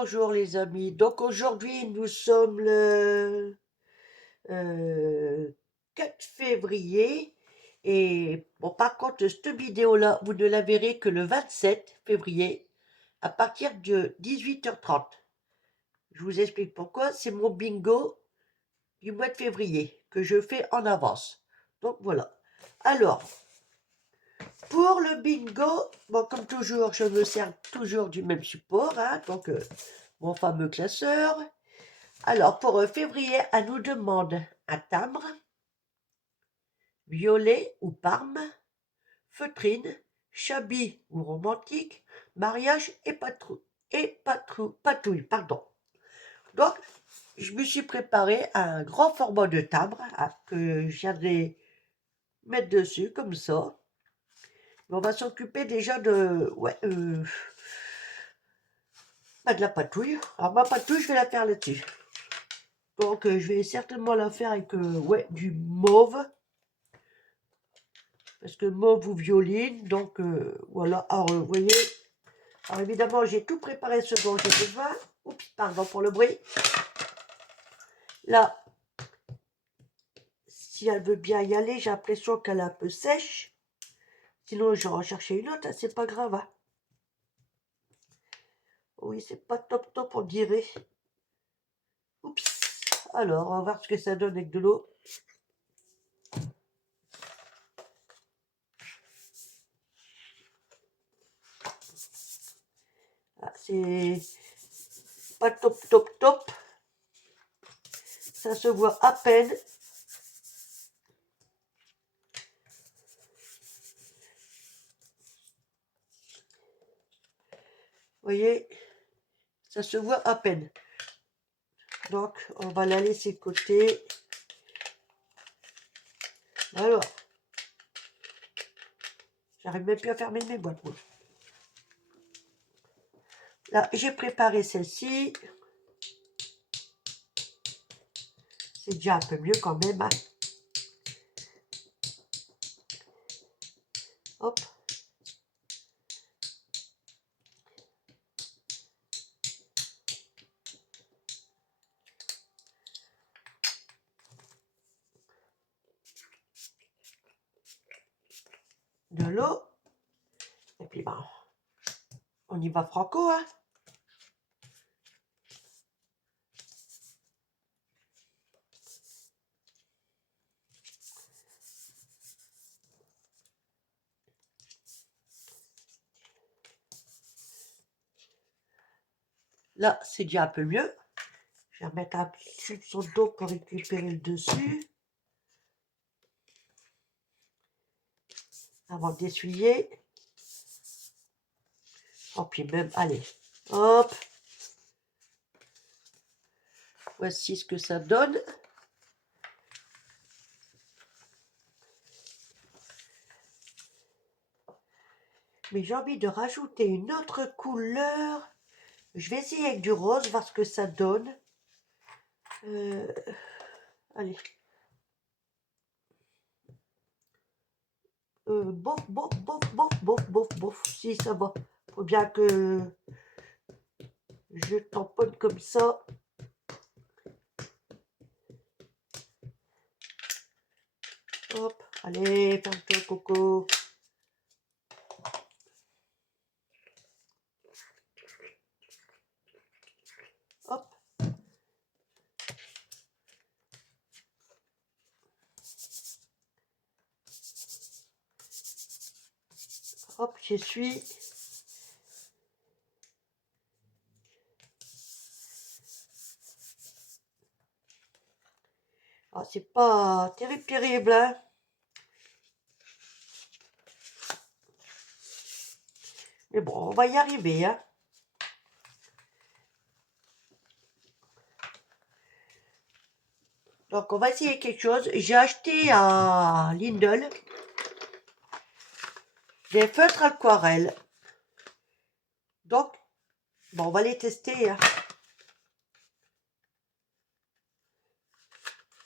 bonjour les amis. Donc aujourd'hui nous sommes le 4 février et bon par contre cette vidéo-là vous ne la verrez que le 27 février à partir de 18h30. Je vous explique pourquoi. C'est mon bingo du mois de février que je fais en avance. Donc voilà. Alors pour le bingo, bon comme toujours je me sers toujours du même support, hein, donc mon fameux classeur. Alors, pour février, elle nous demande un timbre, violet ou parme, feutrine, chablis ou romantique, mariage et patouille, pardon. Donc, je me suis préparé un grand format de timbre que je viendrai mettre dessus, comme ça. On va s'occuper déjà de, de la patouille. Alors, ma patouille, je vais la faire là-dessus. Donc, je vais certainement la faire avec du mauve. Parce que mauve ou violine, donc voilà. Alors, vous voyez, alors évidemment, j'ai tout préparé ce dont j'ai besoin. Oups, pardon pour le bruit. Là, si elle veut bien y aller, j'ai l'impression qu'elle est un peu sèche. Sinon, je vais en chercher une autre, hein, c'est pas grave. Hein. Oui, c'est pas top top, on dirait. Oups. Alors, on va voir ce que ça donne avec de l'eau. Ah, c'est pas top top top. Ça se voit à peine. Vous voyez, ça se voit à peine. Donc, on va la laisser côté. Alors, j'arrive même plus à fermer mes boîtes. Moi. Là, j'ai préparé celle-ci. C'est déjà un peu mieux quand même. Hein. Hop. De l'eau. Et puis, ben, on y va franco. Hein. Là, c'est déjà un peu mieux. Je vais remettre un petit de son dos pour récupérer le dessus. Avant d'essuyer. Oh, puis même, allez. Hop. Voici ce que ça donne. Mais j'ai envie de rajouter une autre couleur. Je vais essayer avec du rose, voir ce que ça donne. Allez. Bof, bof, bof, bof, bof, bof, bof. Si, ça va. Faut bien que je tamponne comme ça. Hop, allez, ferme-toi, Coco. Hop. Hop, j'essuie. Ah, c'est pas terrible, terrible, hein. Mais bon, on va y arriver, hein. Donc, on va essayer quelque chose. J'ai acheté à Lidl des feutres aquarelles. Donc, bon, on va les tester, hein.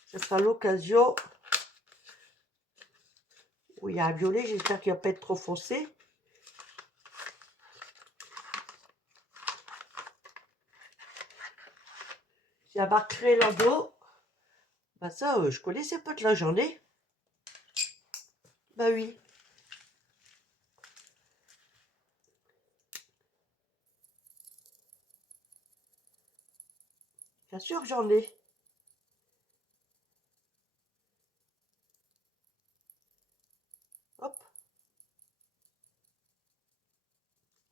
Ce sera l'occasion. Oui, il y a un violet, j'espère qu'il ne va pas être trop foncé. la marque Relando. Bah ça, je connaissais pas de la journée. Bah oui. Bien sûr que j'en ai. Hop.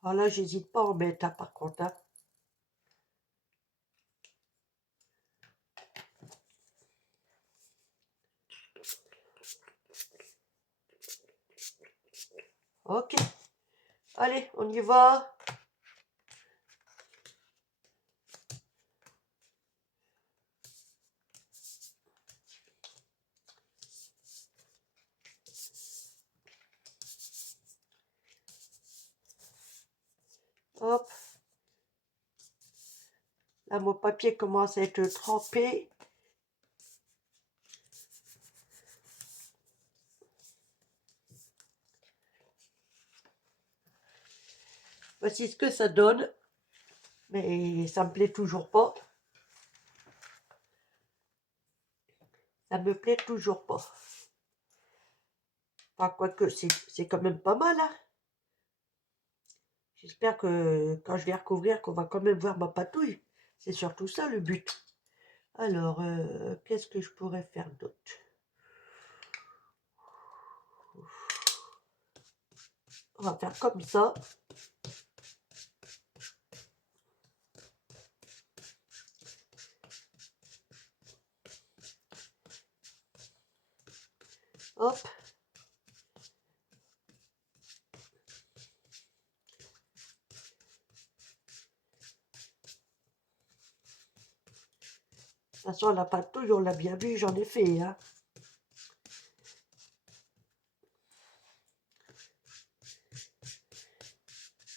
Alors là, j'hésite pas à en mettre, hein, par contre. Hein. Ok. Allez, on y va. Hop. Là, mon papier commence à être trempé. Voici ce que ça donne. Mais ça me plaît toujours pas. Ça me plaît toujours pas. Enfin, quoique, c'est quand même pas mal. Hein. J'espère que quand je vais recouvrir, qu'on va quand même voir ma patouille. C'est surtout ça le but. Alors, qu'est-ce que je pourrais faire d'autre? On va faire comme ça. Hop. De toute façon, la patouille, on l'a bien vu, j'en ai fait. Hein.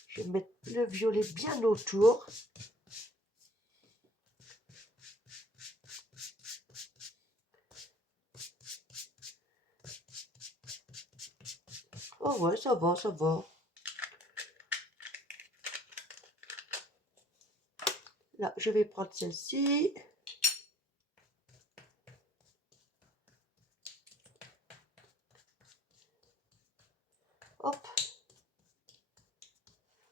Je vais mettre le violet bien autour. Oh ouais, ça va, ça va. Là, je vais prendre celle-ci. Hop.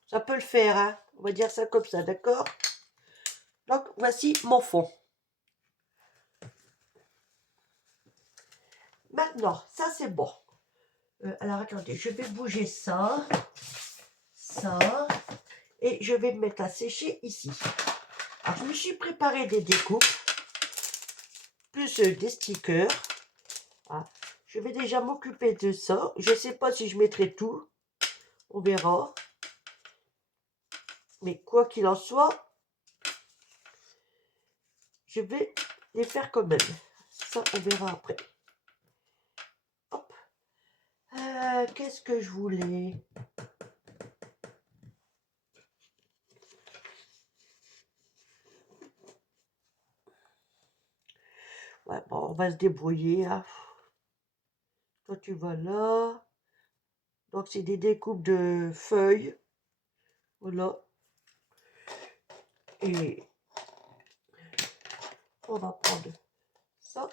Ça peut le faire, hein. On va dire ça comme ça, d'accord? Donc, voici mon fond. Maintenant, ça c'est bon. Alors, attendez, je vais bouger ça, ça, et je vais me mettre à sécher ici. Alors, je me suis préparé des découpes, plus des stickers. Ah, je vais déjà m'occuper de ça. Je ne sais pas si je mettrai tout. On verra. Mais quoi qu'il en soit, je vais les faire quand même. Ça, on verra après. Hop. Qu'est-ce que je voulais? Ouais, bon, on va se débrouiller. Hein. Toi, tu vas là. Donc, c'est des découpes de feuilles. Voilà. Et on va prendre ça.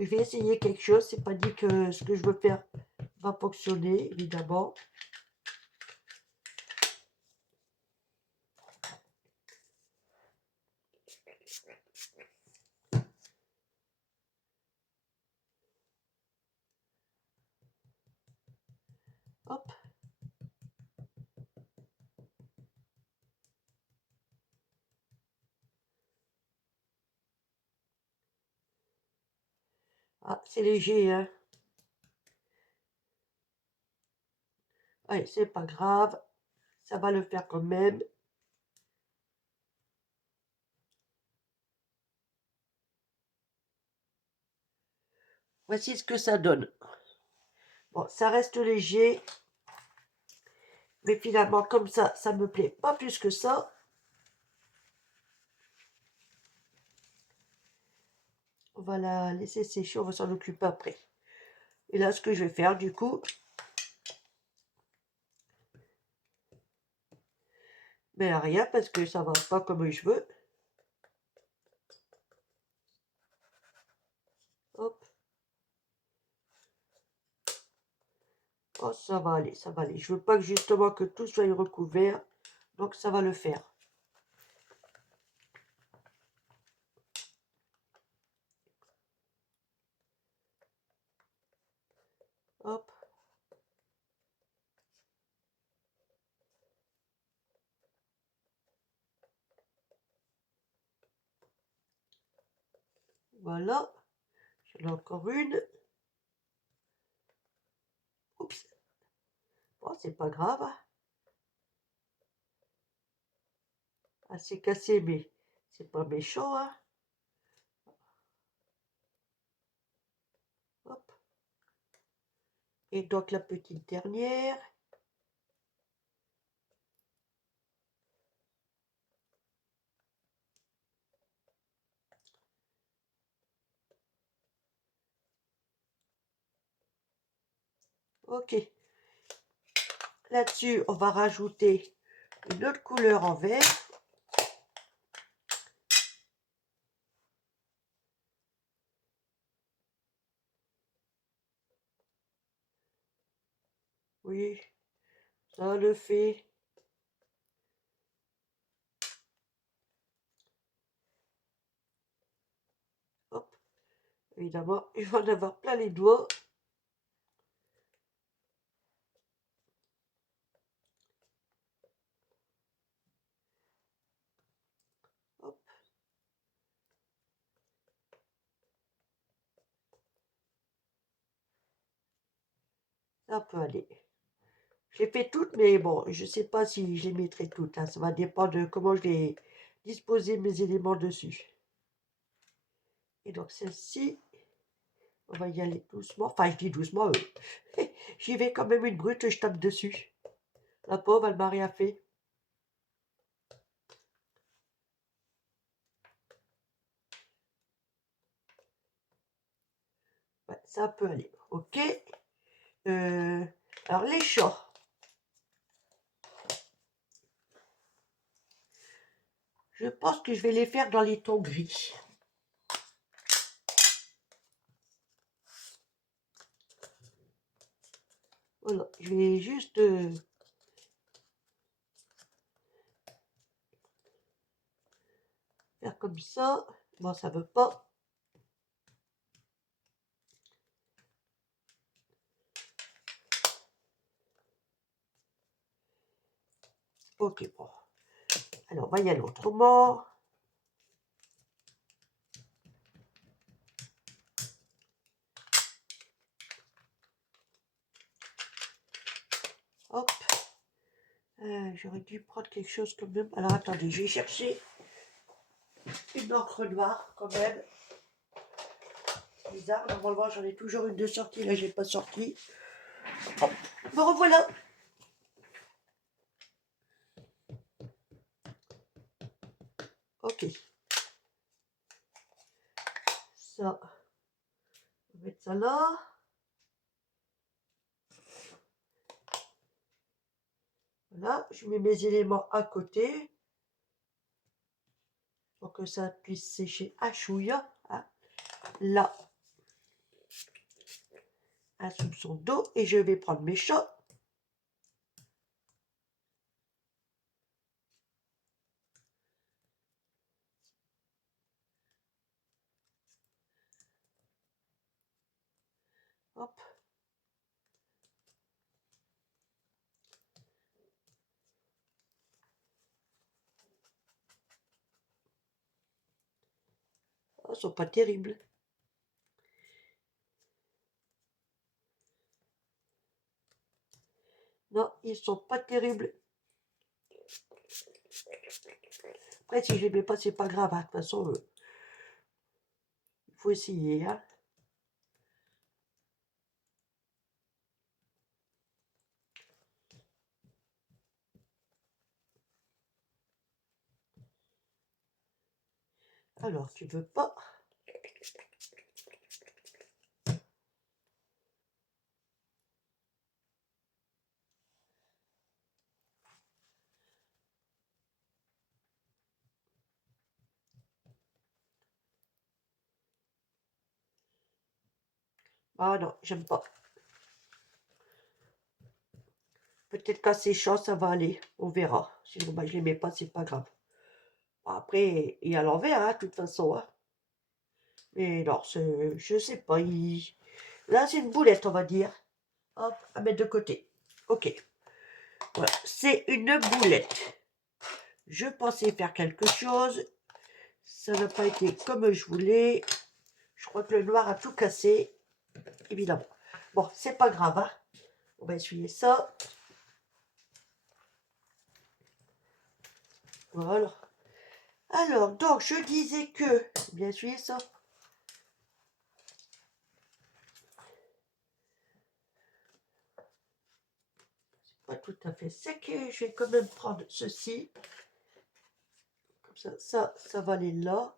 Je vais essayer quelque chose. C'est pas dit que ce que je veux faire va fonctionner, évidemment. Hop. Ah, c'est léger, hein. Allez, c'est pas grave. Ça va le faire quand même. Voici ce que ça donne. Bon, ça reste léger. Mais finalement, comme ça me plaît pas plus que ça. On va la laisser sécher, on va s'en occuper après. Et là, ce que je vais faire, du coup, Mais rien parce que ça va pas comme je veux. Hop. Oh, ça va aller, ça va aller. Je veux pas que justement que tout soit recouvert. Donc ça va le faire. Hop. Voilà. J'en ai encore une. Oups. Bon, c'est pas grave. Ah, c'est cassé, mais c'est pas méchant, hein. Hop. Et donc la petite dernière. Ok. Là-dessus, on va rajouter une autre couleur en vert. Oui, ça le fait. Hop. Évidemment, il va en avoir plein les doigts. Hop. Ça peut aller. J'ai fait toutes, mais bon, je ne sais pas si je les mettrai toutes, hein. Ça va dépendre de comment je vais disposer mes éléments dessus. Et donc celle-ci, on va y aller doucement. Enfin, je dis doucement, j'y vais quand même une brute, je tape dessus. La pauvre, elle m'a rien fait. Ouais, ça peut aller. Ok. Alors les chats. Je pense que je vais les faire dans les tons gris. Voilà, je vais juste faire comme ça. Bon, ça veut pas. Ok, bon. Alors, on va y aller autrement. Hop. J'aurais dû prendre quelque chose quand même. Alors, attendez, je vais chercher une encre noire quand même. C'est bizarre, normalement j'en ai toujours une de sortie, là j'ai pas sorti. Hop. Me revoilà. Ok. Ça, on va mettre ça là. Voilà, je mets mes éléments à côté pour que ça puisse sécher à chouille. Hein. Là, un soupçon d'eau et je vais prendre mes chats. Hop. Oh, ils sont pas terribles. Non, ils sont pas terribles. Après, si je les mets pas, c'est pas grave. Hein. De toute façon, il faut essayer. Hein. Alors, tu veux pas. Ah non, j'aime pas. Peut-être qu'à séchant, ça va aller. On verra. Sinon, bah, je les mets pas, c'est pas grave. Bon, après, il y a l'envers, hein, de toute façon. Hein. Mais non, je sais pas. Là, c'est une boulette, on va dire. Hop, à mettre de côté. Ok. Voilà, c'est une boulette. Je pensais faire quelque chose. Ça n'a pas été comme je voulais. Je crois que le noir a tout cassé. Évidemment. Bon, c'est pas grave. Hein. On va essuyer ça. Voilà. Alors, donc, je disais que... Bien essuyer ça. Pas tout à fait sec. Je vais quand même prendre ceci. Comme ça va aller là.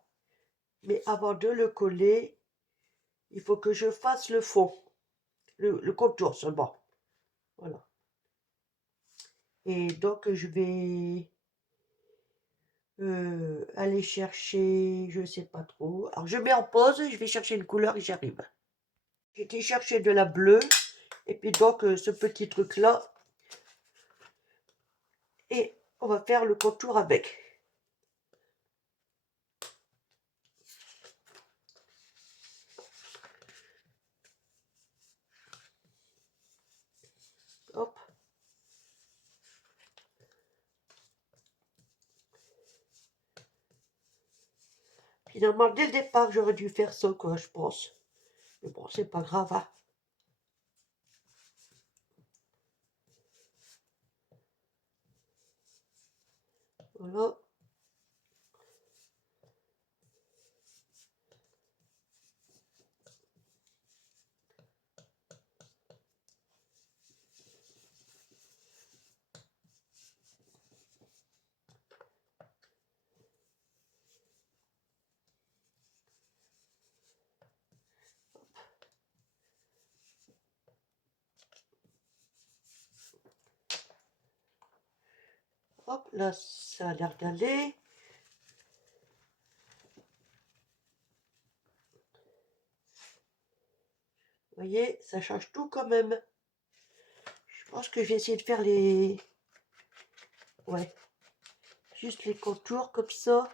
Mais avant de le coller, il faut que je fasse le fond. Le contour seulement. Voilà. Et donc, je vais aller chercher, je sais pas trop. Alors, je mets en pause, je vais chercher une couleur et j'arrive. J'ai été chercher de la bleue. Et puis donc, ce petit truc-là. Et on va faire le contour avec. Hop. Finalement, dès le départ, j'aurais dû faire ça, quoi, je pense. Mais bon, c'est pas grave, hein. Voilà. Hop, là, ça a l'air d'aller. Vous voyez, ça change tout quand même. Je pense que je vais essayer de faire les... Ouais, juste les contours comme ça.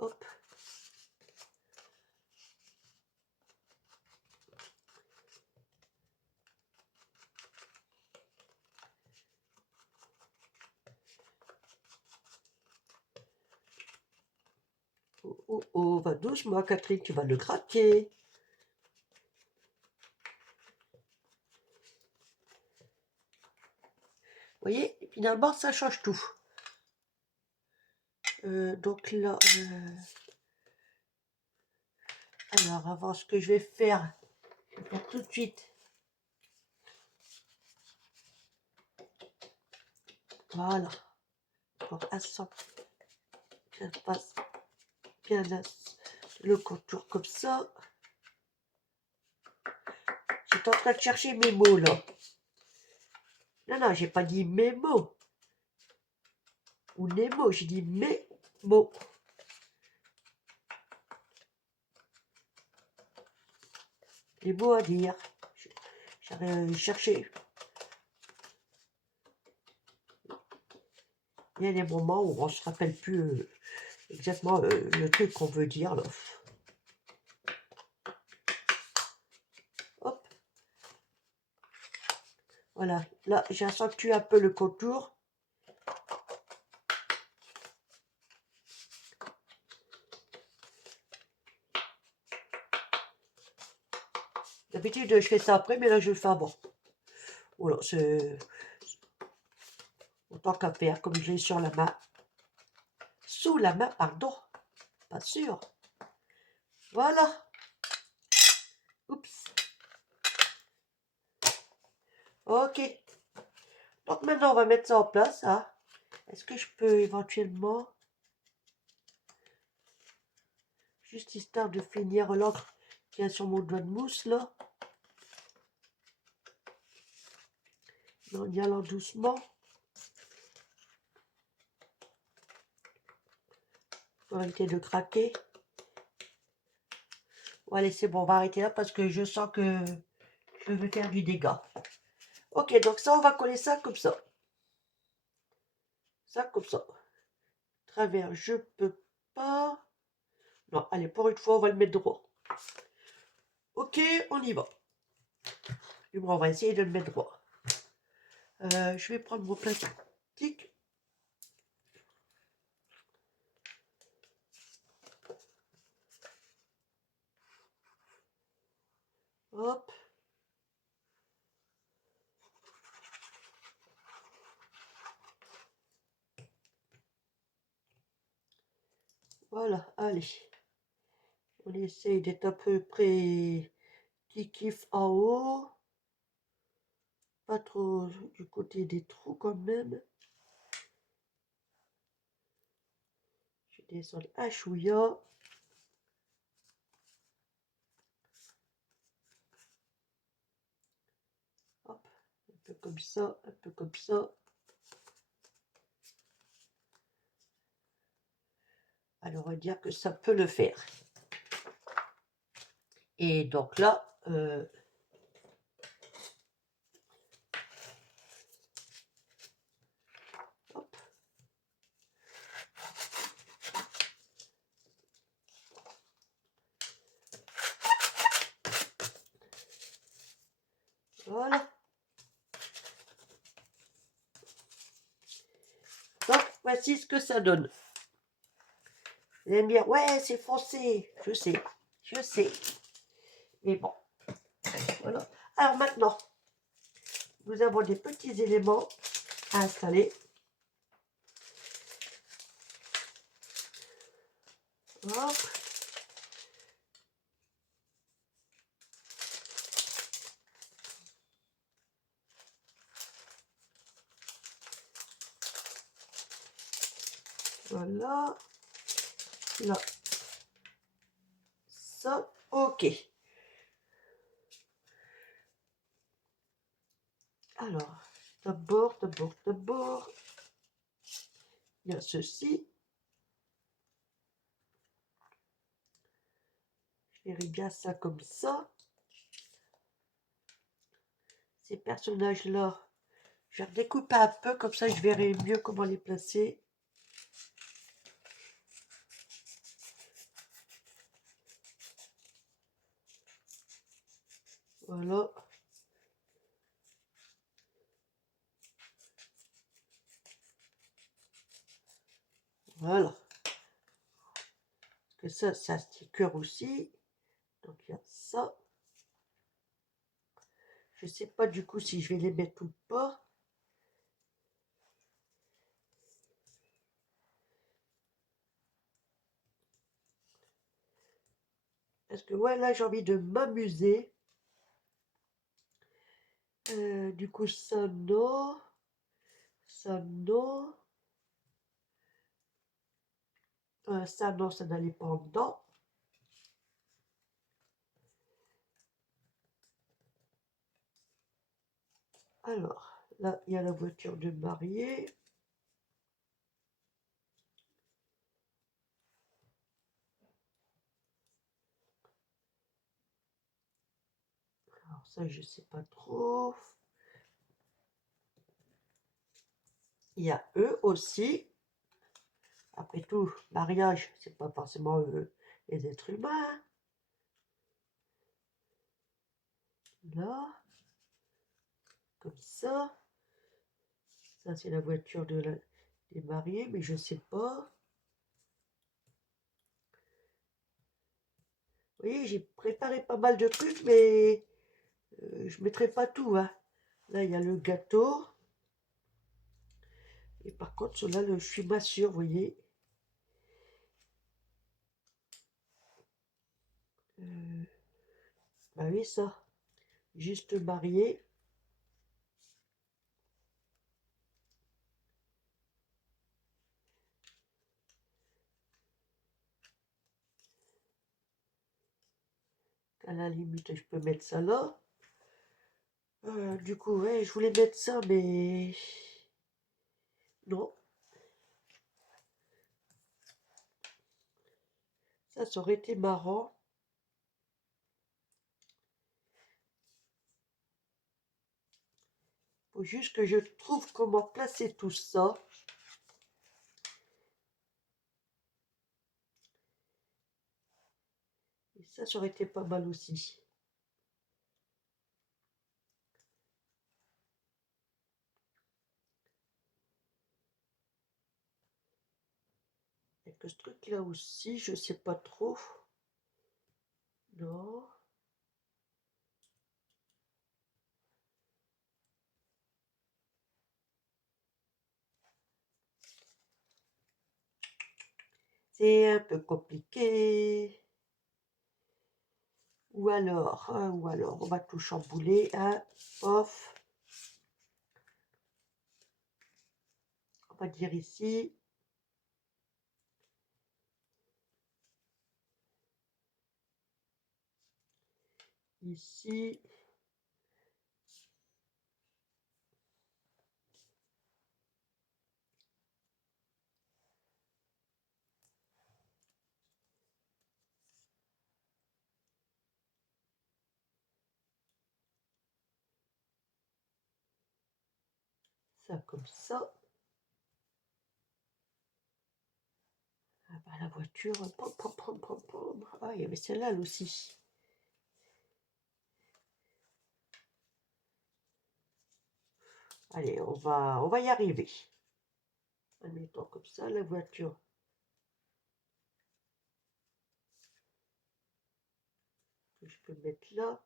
Hop. Oh, oh, oh, va doucement, Catherine, tu vas le gratter. Vous voyez, finalement, ça change tout. Donc là, alors avant, ce que je vais faire tout de suite. Voilà. Pour que ça passe bien le contour comme ça. J'étais en train de chercher mes mots là. Non, non, j'ai pas dit mes mots. Ou les mots, j'ai dit mes mots. Les mots à dire. J'avais cherché. Il y a des moments où on se rappelle plus exactement le truc qu'on veut dire là. Hop. Voilà. Là, j'accentue un peu le contour. D'habitude, je fais ça après, mais là, je le fais avant. Voilà, c'est autant qu'à faire, comme je l'ai sur la main. Sous la main, pardon. Pas sûr. Voilà. Oups. Ok. Donc maintenant, on va mettre ça en place. Hein. Est-ce que je peux éventuellement, juste histoire de finir l'encre qui est sur mon doigt de mousse, là. en y allant doucement. Faut arrêter de craquer. Bon, allez, c'est bon, on va arrêter là parce que je sens que je vais faire du dégât. Ok, donc ça, on va coller ça comme ça. Ça comme ça. Travers, je peux pas. Non, allez, pour une fois, on va le mettre droit. Ok, on y va. Du moins, on va essayer de le mettre droit. Je vais prendre mon plastique. Hop. Voilà, allez. On essaye d'être à peu près kiff en haut. Pas trop du côté des trous quand même. Je descends un chouïa. Hop, un peu comme ça, un peu comme ça. Alors on va dire que ça peut le faire. Et donc là, hop. Voilà. Donc voici ce que ça donne. Vous allez me dire, ouais, c'est foncé. Je sais, je sais. Mais bon, voilà. Alors maintenant, nous avons des petits éléments à installer. Hop. Voilà. Là. Ça, ok. Alors, d'abord, il y a ceci. Je verrai bien ça comme ça. Ces personnages-là, je vais redécouper un peu, comme ça je verrai mieux comment les placer. Voilà. Voilà. Parce que ça, c'est un sticker aussi. Donc il y a ça. Je ne sais pas du coup si je vais les mettre ou pas. Parce que ouais, là j'ai envie de m'amuser. Du coup, ça non. Ça non. Ça non, ça n'allait pas en dedans. Alors, là, il y a la voiture de mariée. Alors ça, je sais pas trop. Il y a eux aussi. Après tout, mariage, c'est pas forcément les êtres humains. Là, comme ça. Ça, c'est la voiture des mariés, mais je sais pas. Vous voyez, j'ai préparé pas mal de trucs, mais je mettrai pas tout, hein. Là, il y a le gâteau. Et par contre, cela, je suis pas sûre, vous voyez. Bah oui, ça. Juste marié. À la limite, je peux mettre ça là. Du coup, ouais, je voulais mettre ça, mais non. Ça aurait été marrant. Faut juste que je trouve comment placer tout ça. Et ça aurait été pas mal aussi. Il y a que ce truc-là aussi, je sais pas trop. Non. C'est un peu compliqué. Ou alors, on va tout chambouler, hein. Off. On va dire ici. Ici. Ça comme ça. Ah bah, la voiture. Pom, pom, pom, pom, pom. Ah, il y avait celle-là aussi. Allez, on va y arriver. En mettant comme ça la voiture. Que je peux mettre là.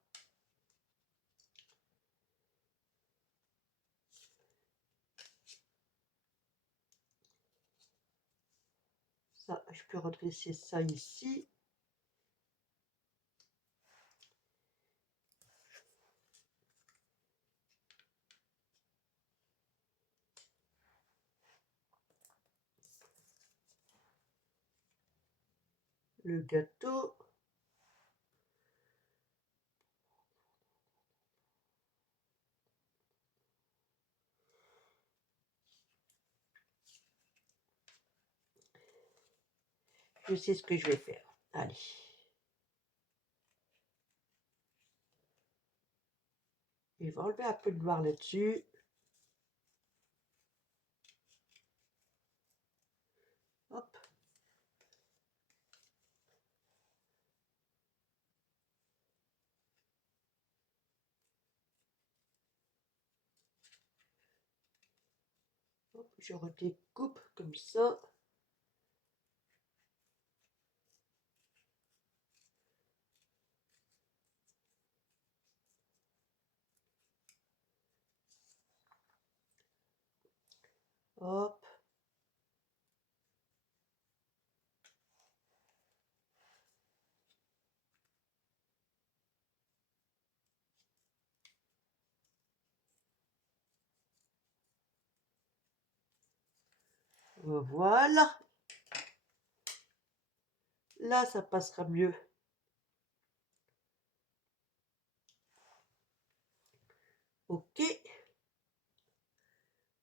Ça, je peux redresser ça ici. Le gâteau. Je sais ce que je vais faire. Allez. Je vais enlever un peu de noir là-dessus. Hop. Hop, je redécoupe comme ça. Hop. Voilà. Là, ça passera mieux. Ok.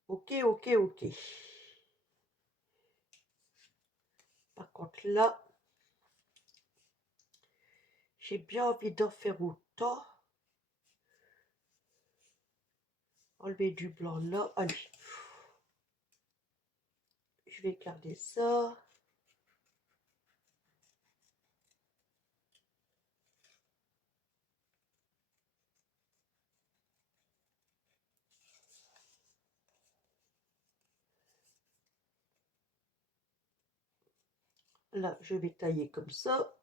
Ok, ok, ok. Par contre, là, j'ai bien envie d'en faire autant. Enlever du blanc là. Allez. Je vais garder ça. Là, je vais tailler comme ça.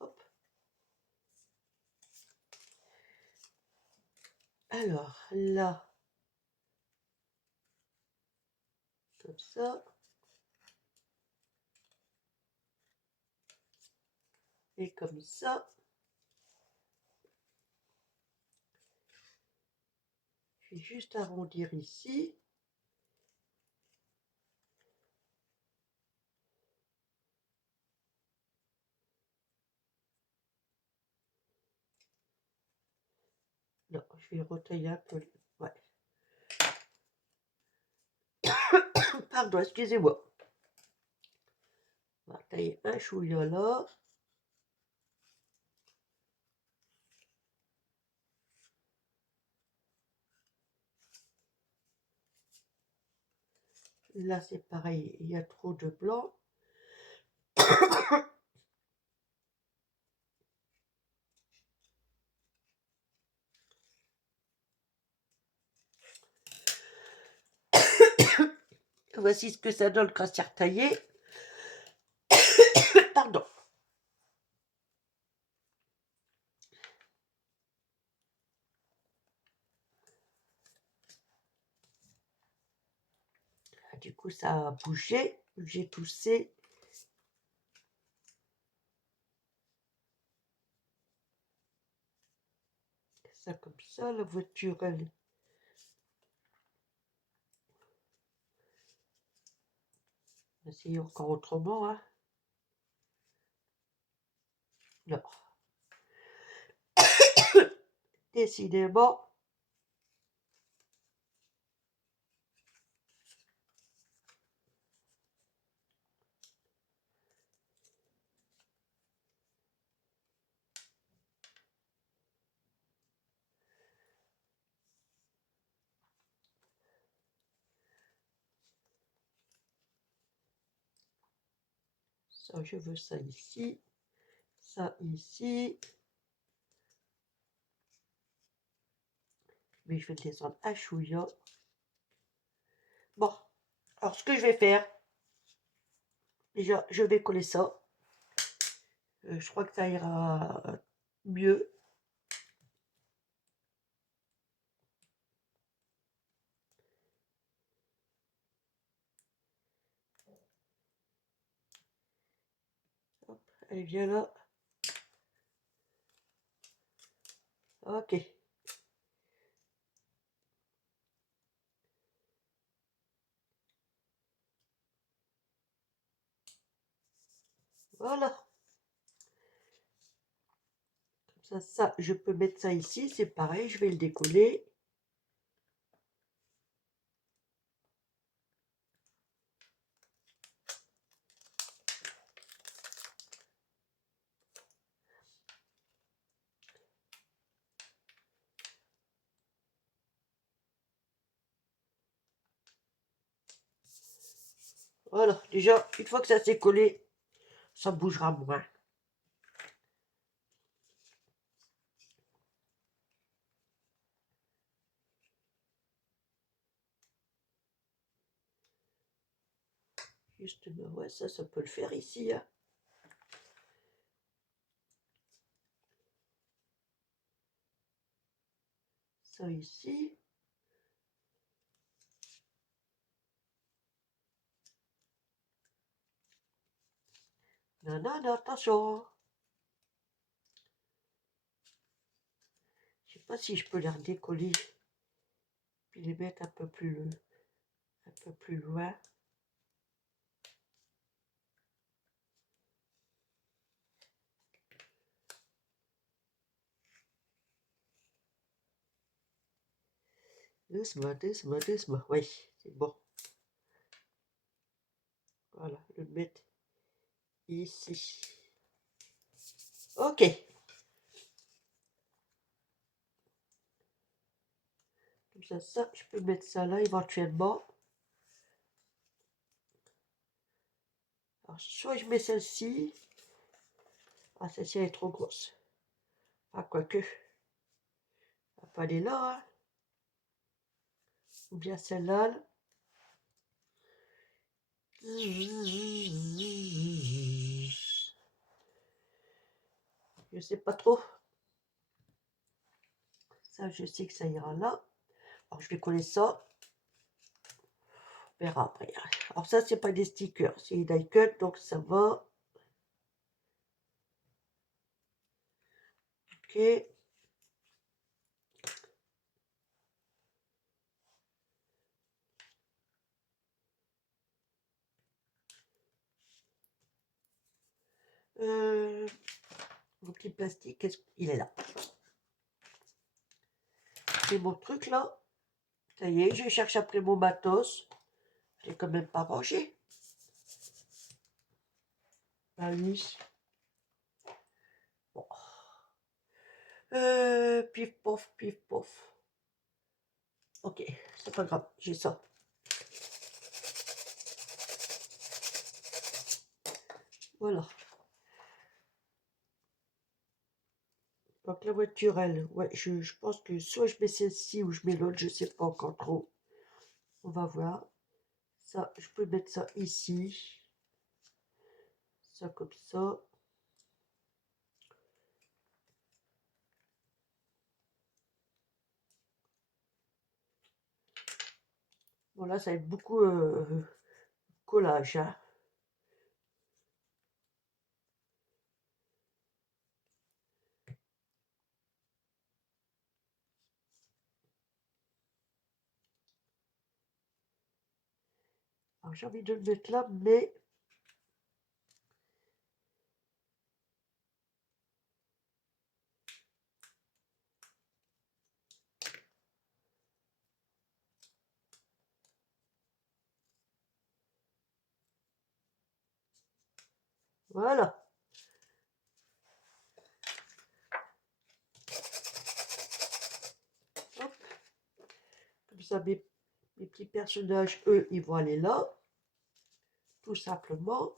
Hop. Alors, là, comme ça. Et comme ça. Je vais juste arrondir ici. Non, je vais retailler un peu. Ouais. Pardon, excusez-moi. On va tailler un chouïa là. Là, c'est pareil, il y a trop de blanc. Voici ce que ça donne quand c'est retaillé. Pardon. Du coup, ça a bougé. J'ai toussé. Ça comme ça, la voiture, elle. On va essayer encore autrement, hein. Non. Décidément. Ça, je veux ça ici. Ça ici. Mais je vais le descendre à chouïa. Bon. Alors, ce que je vais faire, déjà, je vais coller ça. Je crois que ça ira mieux. Hop, elle vient là. Ok. Voilà. Comme ça, je peux mettre ça ici. C'est pareil, je vais le décoller. Voilà, déjà, une fois que ça s'est collé, ça bougera moins. Justement, ouais, ça peut le faire ici, hein. Ça ici. Non, non, non, attention. Je sais pas si je peux les redécoller. Puis les mettre un peu plus loin. Doucement, doucement, doucement. Oui, c'est bon. Voilà, le mettre ici. Ok. Comme ça, je peux mettre ça là éventuellement. Alors, soit je mets celle-ci. Ah, celle-ci, elle est trop grosse. Ah, quoique. Elle va pas aller là, hein. Ou bien celle-là. Je sais pas trop. Ça, je sais que ça ira là. Alors, je vais coller ça. On verra après. Alors, ça, c'est pas des stickers. C'est des die cut, donc ça va. Ok. Mon petit plastique, il est là. C'est mon truc là. Ça y est, je cherche après mon matos. Je l'ai quand même pas rangé. Ah oui. Bon. Pif pof, pif pof. Ok, c'est pas grave, j'ai ça. Voilà. Donc la voiture, elle, ouais, je pense que soit je mets celle-ci ou je mets l'autre, je sais pas encore trop. On va voir. Ça, je peux mettre ça ici. Ça comme ça. Bon là, ça va être beaucoup collage, hein. Alors j'ai envie de le mettre là, mais voilà. Hop. Comme ça, mes petits personnages, eux, ils vont aller là. Tout simplement.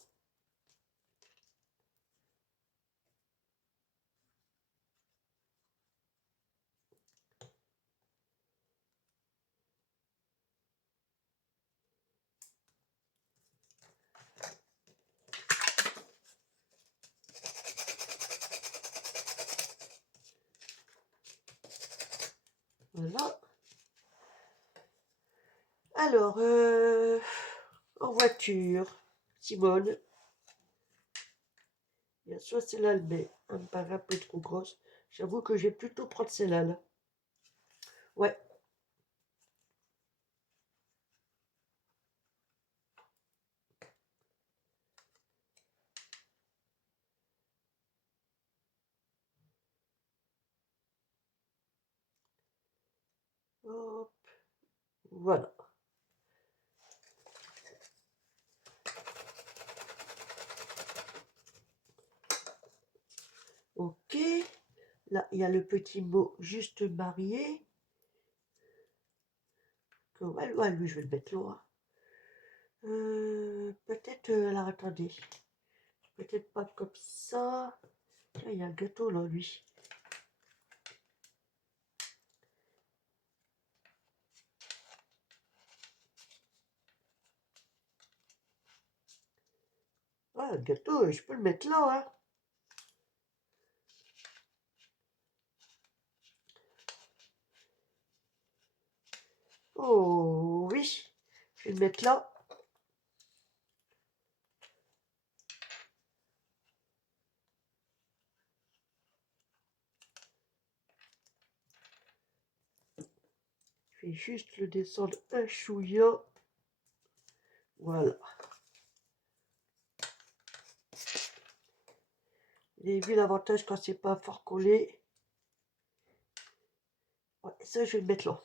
Voilà. Alors, en voiture, Simone. Il y a soit celle-là, mais elle me paraît un peu trop grosse. J'avoue que je vais plutôt prendre celle-là, là. Ouais. Hop. Voilà. Ok. Là, il y a le petit mot juste marié. Que, ouais, ouais, lui, je vais le mettre loin. Peut-être, alors attendez. Peut-être pas comme ça. Tiens, il y a un gâteau là, lui. Ah, le gâteau, je peux le mettre là, hein. Oh oui, je vais le mettre là. Je vais juste le descendre un chouïa. Voilà. Vous avez vu l'avantage quand c'est pas fort collé. Ouais, ça, je vais le mettre là.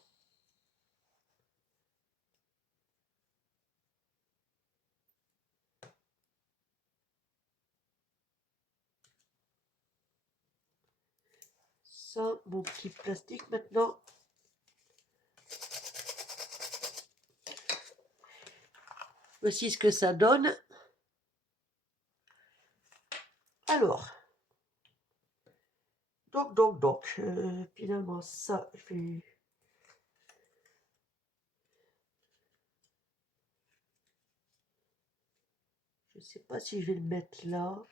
Ça, mon petit plastique maintenant. Voici ce que ça donne. Alors, donc, finalement, ça, je vais... Je sais pas si je vais le mettre là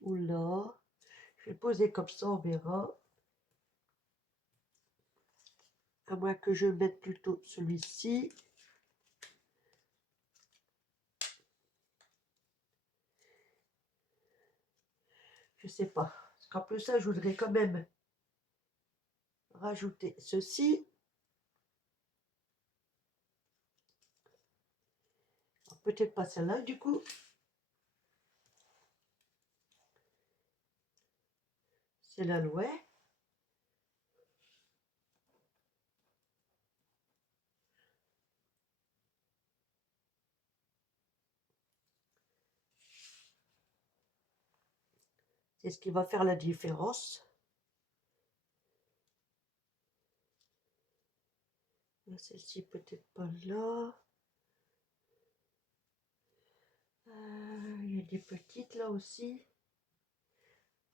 ou là. Je vais le poser comme ça, on verra. À moins que je mette plutôt celui-ci. Je sais pas. Parce qu'en plus ça, je voudrais quand même rajouter ceci. Peut-être pas celle-là du coup. c'est l'aloe. C'est ce qui va faire la différence. Celle-ci peut-être pas là. Il y a des petites là aussi.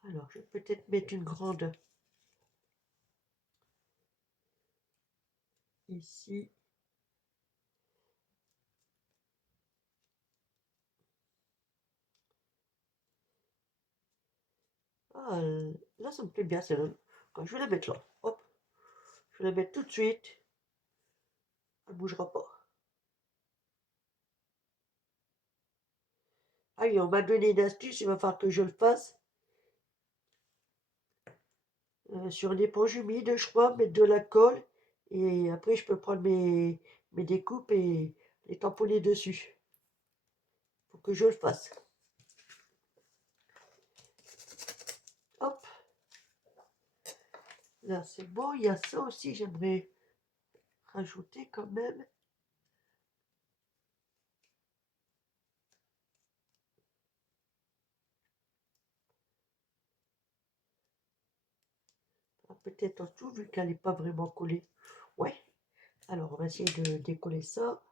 Alors, je vais peut-être mettre une grande ici. Ah, là, ça me plaît bien celle-là. Je vais la mettre là. Hop. Je vais la mettre tout de suite. Elle ne bougera pas. Ah oui, on m'a donné une astuce, il va falloir que je le fasse. Sur une éponge humide, je crois, mettre de la colle. Et après, je peux prendre mes découpes et les tamponner dessus. Faut que je le fasse. Hop. Là, c'est bon. Il y a ça aussi, j'aimerais rajouter quand même. Ah, peut-être en dessous, vu qu'elle n'est pas vraiment collée. Ouais. Alors, on va essayer de décoller ça.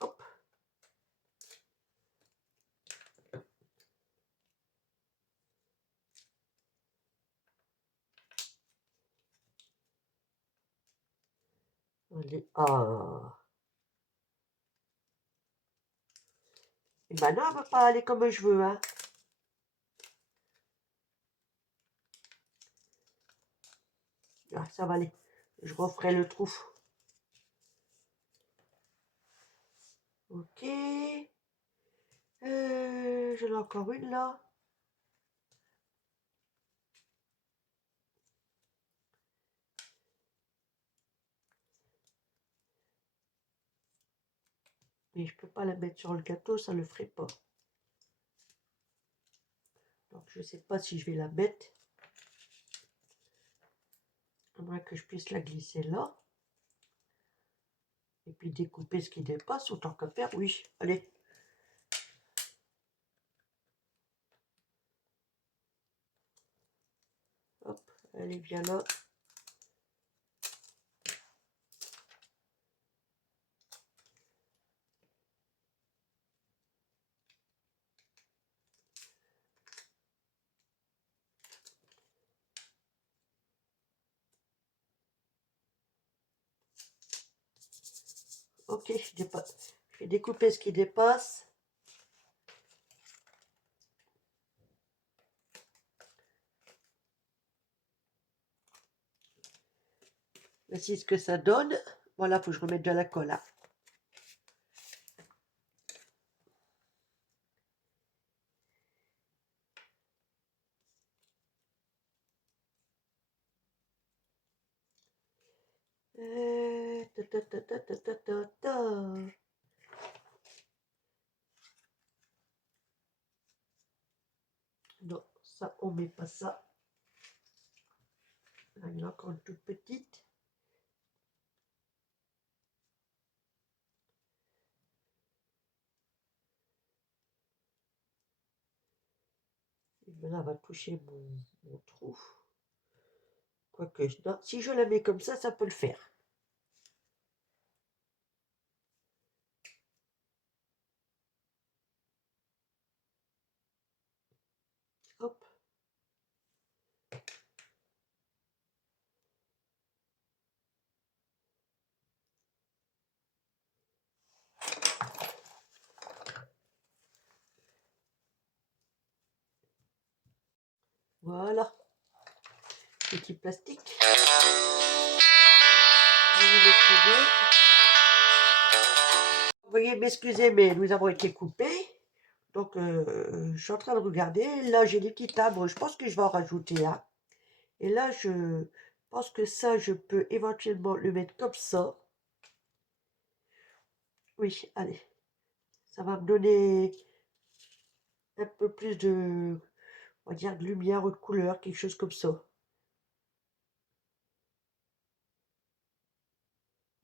Hop. Allez. Ah. Et maintenant, elle ne va pas aller comme je veux, hein. Ah, ça va aller. Je referai le trou. Ok. J'en ai encore une là. Mais je peux pas la mettre sur le gâteau, ça le ferait pas. Donc je sais pas si je vais la mettre. À moins que je puisse la glisser là. Et puis découper ce qui dépasse, autant qu'à faire. Oui, allez. Hop, elle est bien là. Ok, je vais découper ce qui dépasse. Voici ce que ça donne. Voilà, faut que je remette de la colle, hein. Ta. Non, ça, on met pas ça. Là, il y en a encore une toute petite. Et ben là, elle va toucher mon trou. Quoique, non, si je la mets comme ça peut le faire. Hop. Voilà. Petit plastique. Veuillez m'excuser, mais nous avons été coupés. Donc, je suis en train de regarder. Là, j'ai des petits arbres. Je pense que je vais en rajouter un. Et là, je pense que ça, je peux éventuellement le mettre comme ça. Oui, allez. Ça va me donner un peu plus de, on va dire, de lumière ou de couleur, quelque chose comme ça.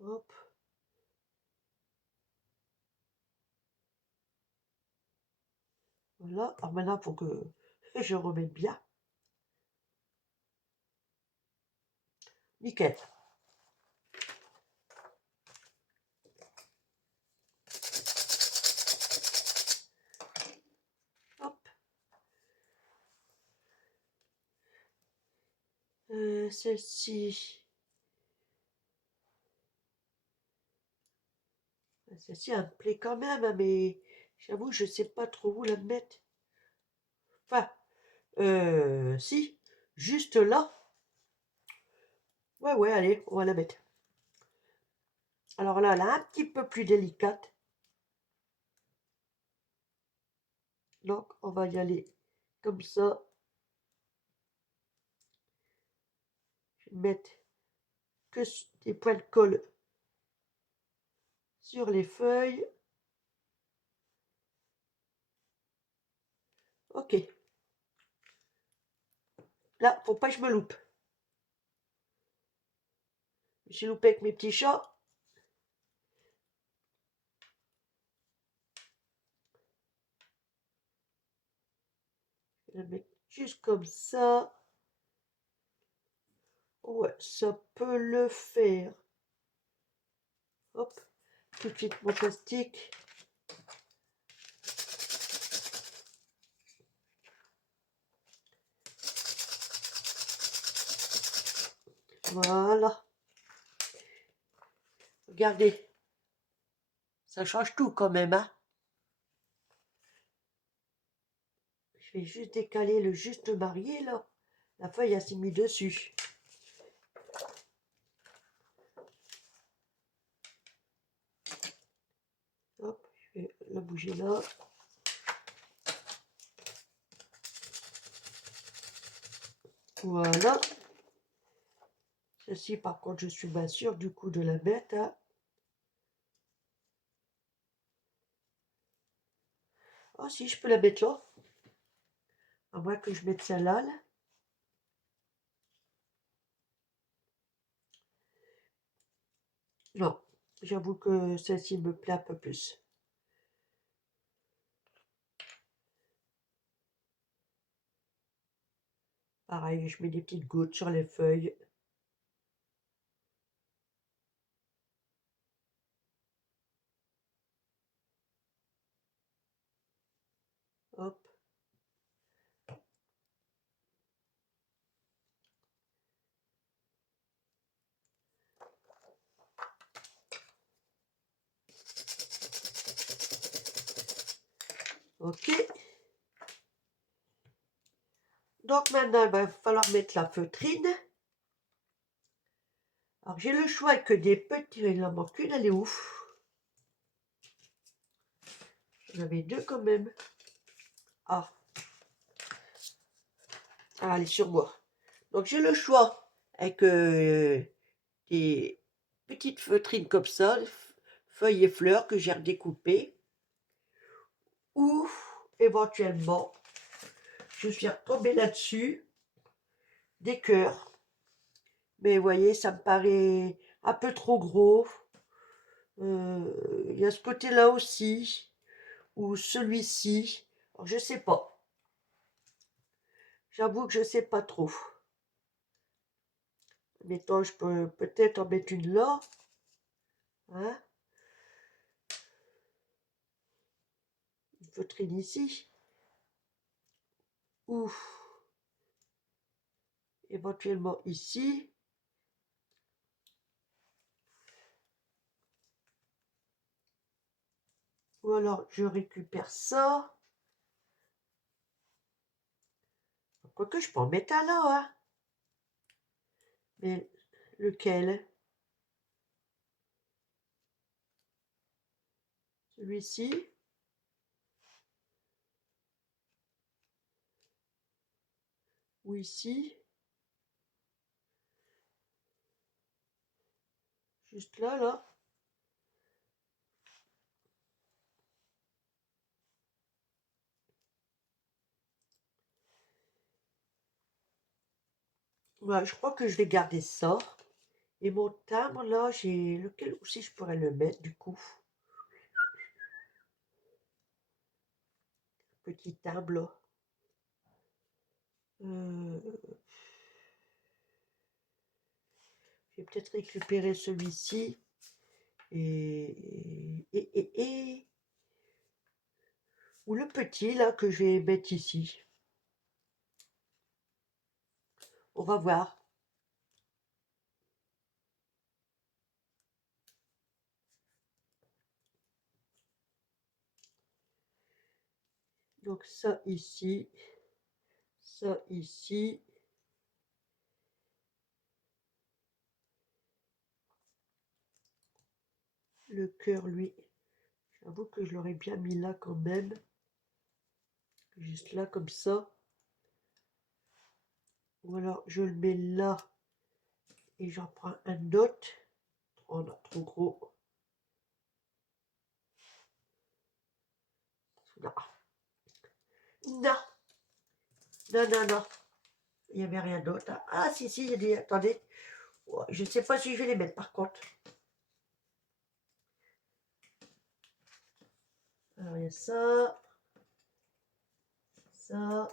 Hop. Voilà. Alors maintenant, il faut que je remette bien. Nickel. Hop. Celle-ci. Celle-ci, elle me plaît quand même, hein, mais j'avoue, je sais pas trop où la mettre. Enfin, si, juste là. Ouais, ouais, allez, on va la mettre. Alors là, elle est un petit peu plus délicate. Donc, on va y aller comme ça. Je vais mettre que des points de colle sur les feuilles. Ok. Là, faut pas que je me loupe. J'ai loupé avec mes petits chats. Je vais la mettre juste comme ça. Ouais, ça peut le faire. Hop. Tout de suite mon plastique. Voilà. Regardez. Ça change tout quand même, hein. Je vais juste décaler le juste marié, là. La feuille a s'est mise dessus. Hop, je vais la bouger là. Voilà. Celle-ci, par contre, je suis pas sûre du coup de la mettre, hein. Ah si, je peux la mettre là. À moins que je mette celle-là, là. Non, j'avoue que celle-ci me plaît un peu plus. Pareil, je mets des petites gouttes sur les feuilles. Hop. Ok. Donc maintenant, il va falloir mettre la feutrine. Alors j'ai le choix que des petits. Il en manque une, elle est ouf. J'en avais deux quand même. Ah. Ah, elle est sur moi. Donc j'ai le choix avec des petites feutrines comme ça, feuilles et fleurs que j'ai redécoupées. Ou éventuellement, je suis retombée là-dessus, des cœurs. Mais vous voyez, ça me paraît un peu trop gros. Il y a ce côté-là aussi, ou celui-ci. Alors, je sais pas. J'avoue que je sais pas trop. Mettons, je peux peut-être en mettre une là. Hein? Une feutrine ici. Ou éventuellement ici. Ou alors je récupère ça. Quoique je peux en mettre un là, hein. Mais lequel? Celui-ci? Ou ici? Juste là, là? Ouais, je crois que je vais garder ça. Et mon timbre, là, j'ai lequel aussi je pourrais le mettre, du coup. Petit timbre, là. Euh, je vais peut-être récupérer celui-ci. Et ou le petit, là, que je vais mettre ici. On va voir. Donc ça ici, ça ici. Le cœur, lui, j'avoue que je l'aurais bien mis là quand même. Juste là, comme ça. Ou alors, je le mets là. Et j'en prends un autre. Oh non, trop gros. Non. Non. Non, non, non. Il n'y avait rien d'autre. Ah, si, si, j'ai dit, attendez. Oh, je ne sais pas si je vais les mettre, par contre. Alors, il y a ça. Ça.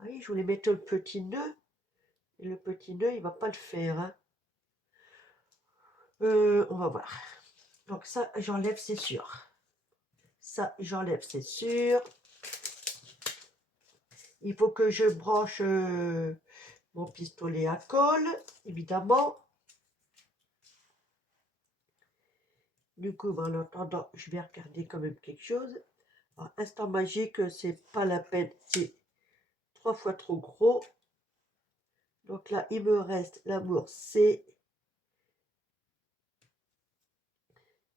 Ah oui, je voulais mettre le petit nœud. Et le petit nœud, il va pas le faire. Hein. On va voir. Donc ça, j'enlève, c'est sûr. Ça, j'enlève, c'est sûr. Il faut que je branche mon pistolet à colle, évidemment. Du coup, en attendant, je vais regarder quand même quelque chose. Alors, instant magique, c'est pas la peine. C'est 3 fois trop gros. Donc là, il me reste l'amour C.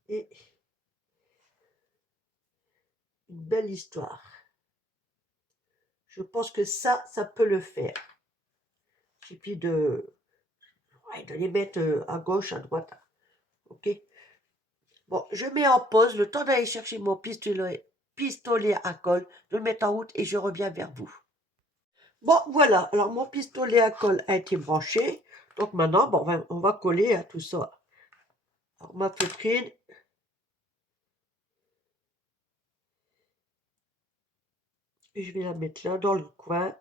Et une belle histoire. Je pense que ça peut le faire. Il suffit de les mettre à gauche, à droite. Ok. Bon, je mets en pause le temps d'aller chercher mon pistolet à colle, de le mettre en route et je reviens vers vous. Bon, voilà. Alors, mon pistolet à colle a été branché. Donc, maintenant, bon, on va coller à tout ça. Alors, ma feutrine. Je vais la mettre là, dans le coin.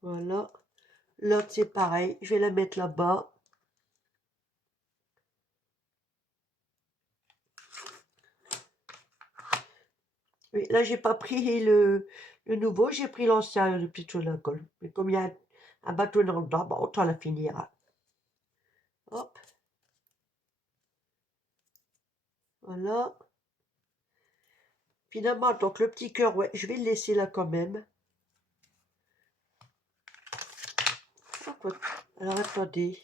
Voilà. L'autre, c'est pareil. Je vais la mettre là-bas. Oui, là, j'ai pas pris le nouveau. J'ai pris l'ancien, le pistolet à colle. Mais comme il y a un bâtonnet dedans, bon, autant la finir. Hop. Voilà. Finalement, donc le petit cœur, ouais, je vais le laisser là quand même. Alors, attendez.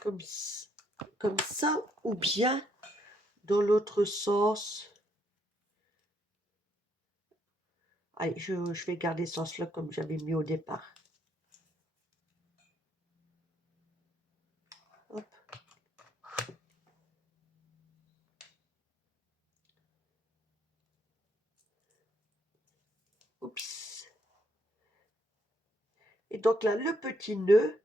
Comme, comme ça, ou bien dans l'autre sens. Allez, je vais garder ce sens-là comme j'avais mis au départ. Hop. Oups. Et donc là, le petit nœud,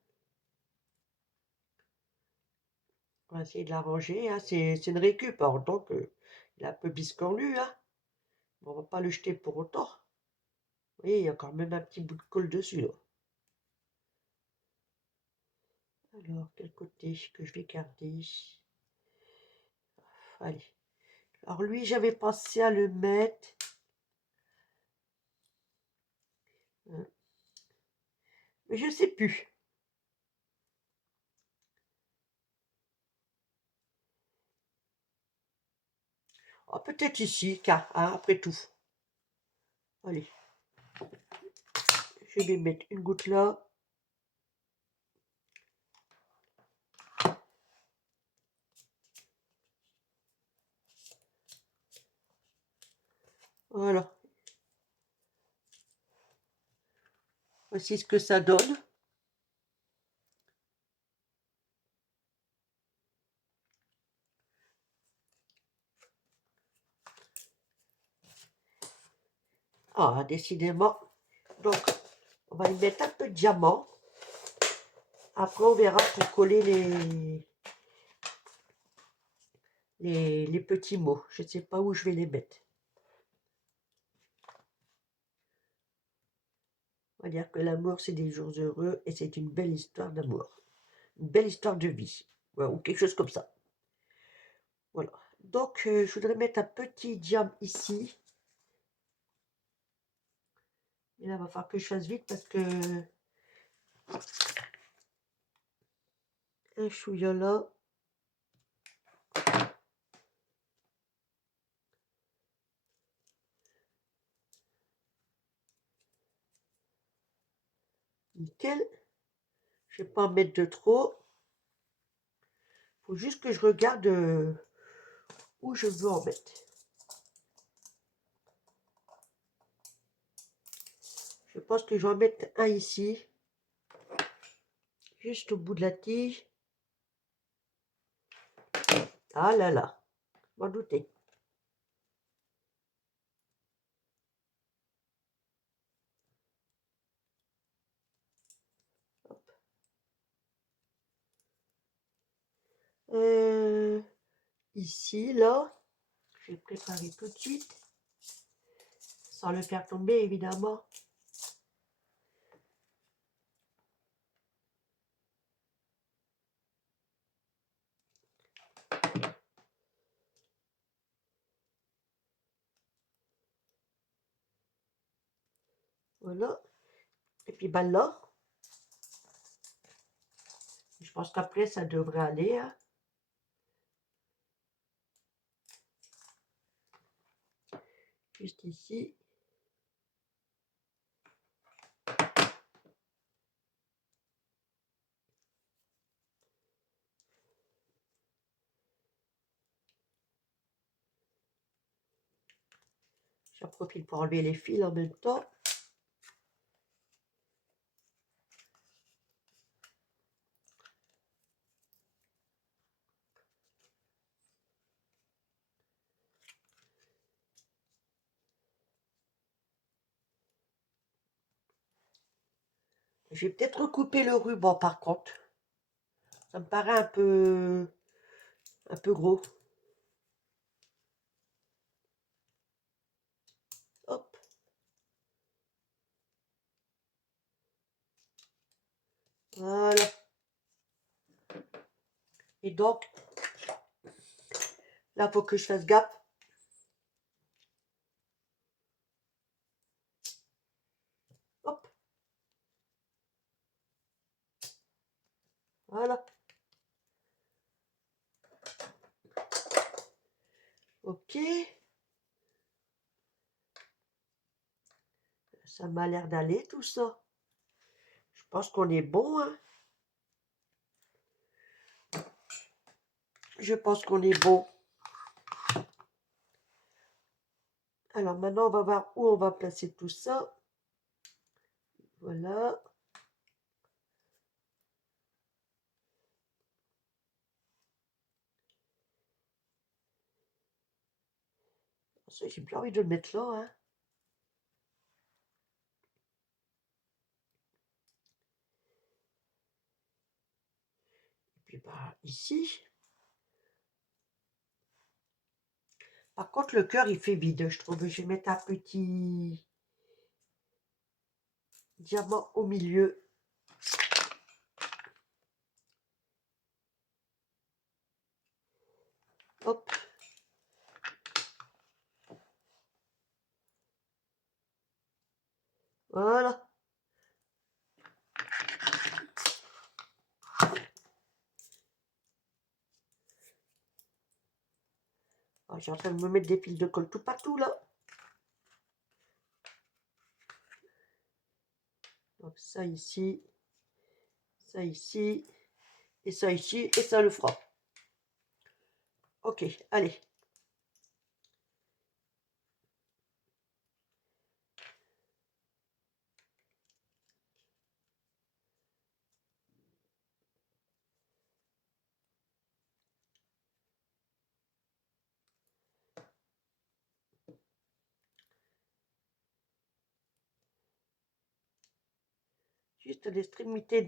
on va essayer de l'arranger. Hein. C'est une récup, alors donc il est un peu biscornu. Hein. On va pas le jeter pour autant. Vous voyez, il y a quand même un petit bout de colle dessus. Là. Alors, quel côté que je vais garder? Allez. Alors lui, j'avais pensé à le mettre. Mais je sais plus. Oh, peut-être ici, car, hein, après tout. Allez. Je vais mettre une goutte là. Voilà. Voici ce que ça donne. Ah, décidément. Donc, on va y mettre un peu de diamant. Après, on verra pour coller les petits mots. Je ne sais pas où je vais les mettre. On va dire que l'amour, c'est des jours heureux et c'est une belle histoire d'amour. Une belle histoire de vie. Voilà, ou quelque chose comme ça. Voilà. Donc, je voudrais mettre un petit diamant ici. Et là, il va falloir que je fasse vite parce que un chouïa là. Nickel. Je ne vais pas en mettre de trop. Il faut juste que je regarde où je veux en mettre. Je pense que je vais en mettre un ici. Juste au bout de la tige. Ah là là. M'en doutais. Ici, là. Je vais préparer tout de suite. Sans le faire tomber, évidemment. Voilà. Et puis ben là, je pense qu'après ça devrait aller. Hein. Juste ici. J'en profite pour enlever les fils en même temps. Je vais peut-être recouper le ruban par contre. Ça me paraît un peu gros. Hop. Voilà. Et donc, là, il faut que je fasse gaffe. Hop. Voilà. Ok. Ça m'a l'air d'aller tout ça. Je pense qu'on est bon. Hein. Je pense qu'on est bon. Alors maintenant, on va voir où on va placer tout ça. Voilà. J'ai plus envie de le mettre là. Hein. Et puis bah, ici. Par contre, le cœur, il fait vide, je trouve. Je vais mettre un petit diamant au milieu. Hop. Voilà. Oh, j'ai en train de me mettre des fils de colle tout partout, là. Donc ça ici, et ça ici, et ça le fera. Ok, allez. juste à l'extrémité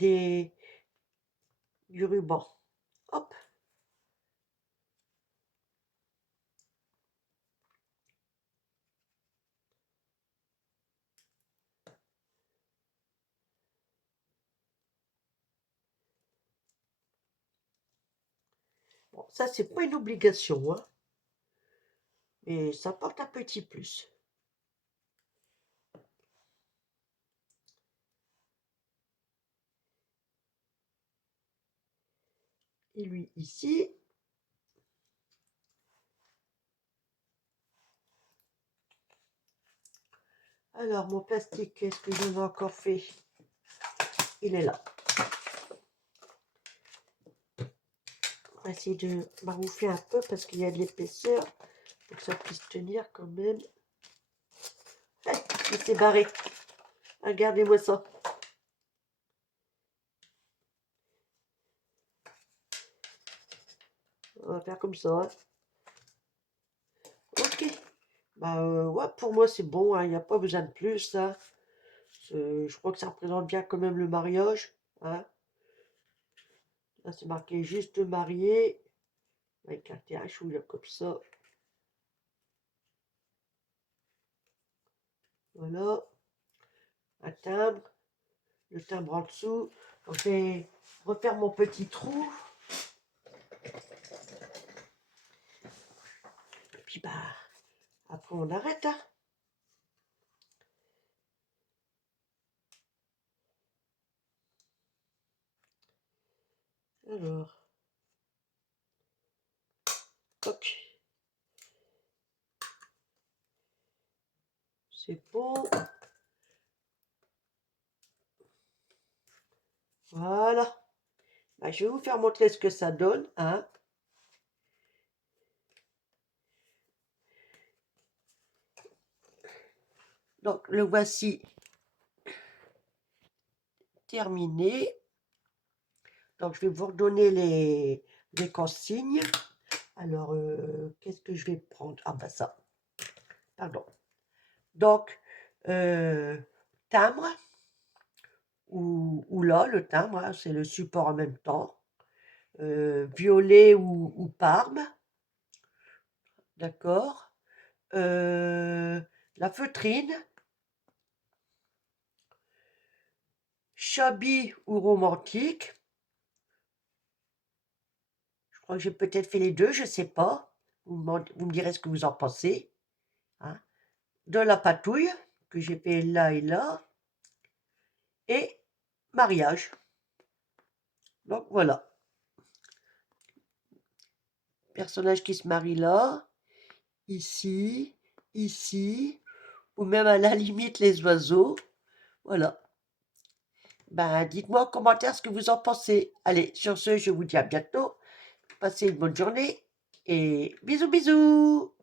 du ruban. Hop. Bon, ça, c'est pas une obligation, hein, mais ça porte un petit plus. Et lui, ici. Alors, mon plastique, qu'est-ce que j'en ai encore fait? Il est là. On va essayer de maroufler un peu parce qu'il y a de l'épaisseur pour que ça puisse tenir quand même. Ah, il s'est barré. Regardez-moi ça. On va faire comme ça, hein. Ok. Bah ouais, pour moi c'est bon, hein, il n'y a pas besoin de plus, hein. Je crois que ça représente bien quand même le mariage, hein. Là c'est marqué juste marié, avec un TH ou comme ça. Voilà. Un timbre. Le timbre en dessous. Donc, je vais refaire mon petit trou. Et puis bah, après on arrête, hein. Alors, ok. C'est bon. Voilà. Bah, je vais vous faire montrer ce que ça donne, hein. Donc, le voici terminé. Donc, je vais vous redonner les consignes. Alors, qu'est-ce que je vais prendre? Ah, bah ça. Pardon. Donc, timbre, ou là, le timbre, hein, c'est le support en même temps. Violet ou Parme. D'accord. La feutrine. Shabby ou romantique. Je crois que j'ai peut-être fait les deux, je ne sais pas. Vous me direz ce que vous en pensez, hein. De la patouille, que j'ai fait là et là. Et mariage. Donc voilà. Personnage qui se marie là, ici, ici, ou même à la limite les oiseaux. Voilà. Ben, dites-moi en commentaire ce que vous en pensez. Allez, sur ce, je vous dis à bientôt. Passez une bonne journée et bisous bisous.